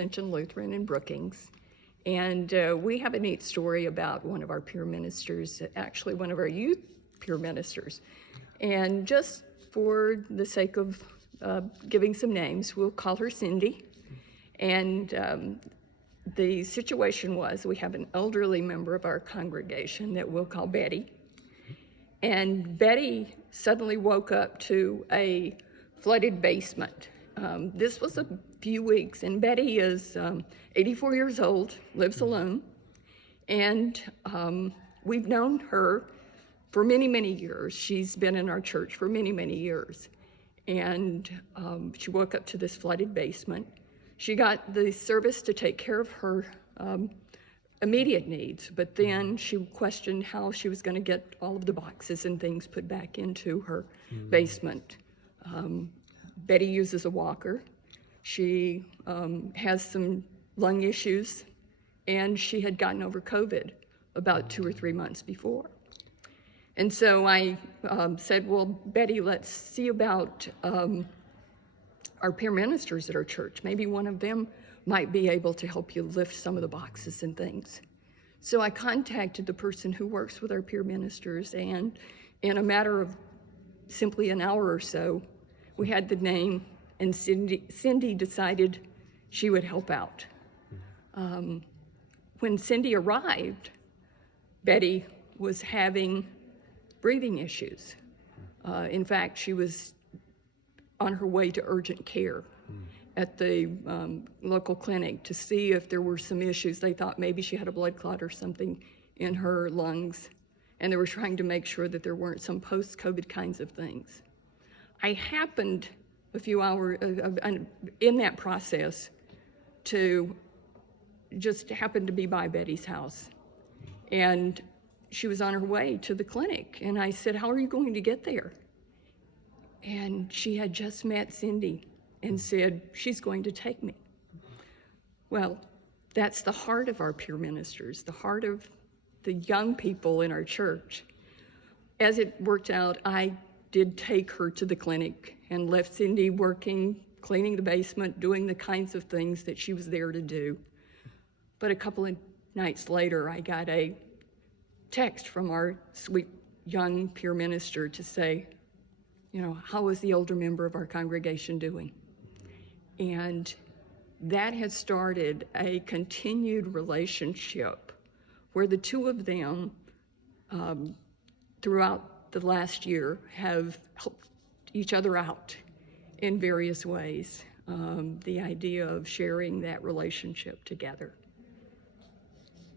Ascension Lutheran in Brookings. And we have a neat story about one of our peer ministers, actually one of our youth peer ministers. And just for the sake of giving some names, we'll call her Cindy. And the situation was we have an elderly member of our congregation that we'll call Betty. And Betty suddenly woke up to a flooded basement. This was a few weeks, and Betty is 84 years old, lives alone, and we've known her for many, many years. She's been in our church for many, many years, and she woke up to this flooded basement. She got the service to take care of her immediate needs, but then she questioned how she was going to get all of the boxes and things put back into her basement. Betty uses a walker. She has some lung issues, and she had gotten over COVID about 2 or 3 months before. And so I said, well, Betty, let's see about our peer ministers at our church. Maybe one of them might be able to help you lift some of the boxes and things. So I contacted the person who works with our peer ministers, and in a matter of simply an hour or so, we had the name, and Cindy decided she would help out. When Cindy arrived, Betty was having breathing issues. In fact, she was on her way to urgent care at the local clinic to see if there were some issues. They thought maybe she had a blood clot or something in her lungs, and they were trying to make sure that there weren't some post-COVID kinds of things. I happened a few hours in that process to just happen to be by Betty's house, and she was on her way to the clinic, and I said, how are you going to get there? And she had just met Cindy and said, she's going to take me. Well, that's the heart of our peer ministers, the heart of the young people in our church. As it worked out, I did take her to the clinic and left Cindy working, cleaning the basement, doing the kinds of things that she was there to do. But a couple of nights later, I got a text from our sweet young peer minister to say, you know, how is the older member of our congregation doing? And that has started a continued relationship where the two of them, throughout the last year, have helped each other out in various ways. The idea of sharing that relationship together.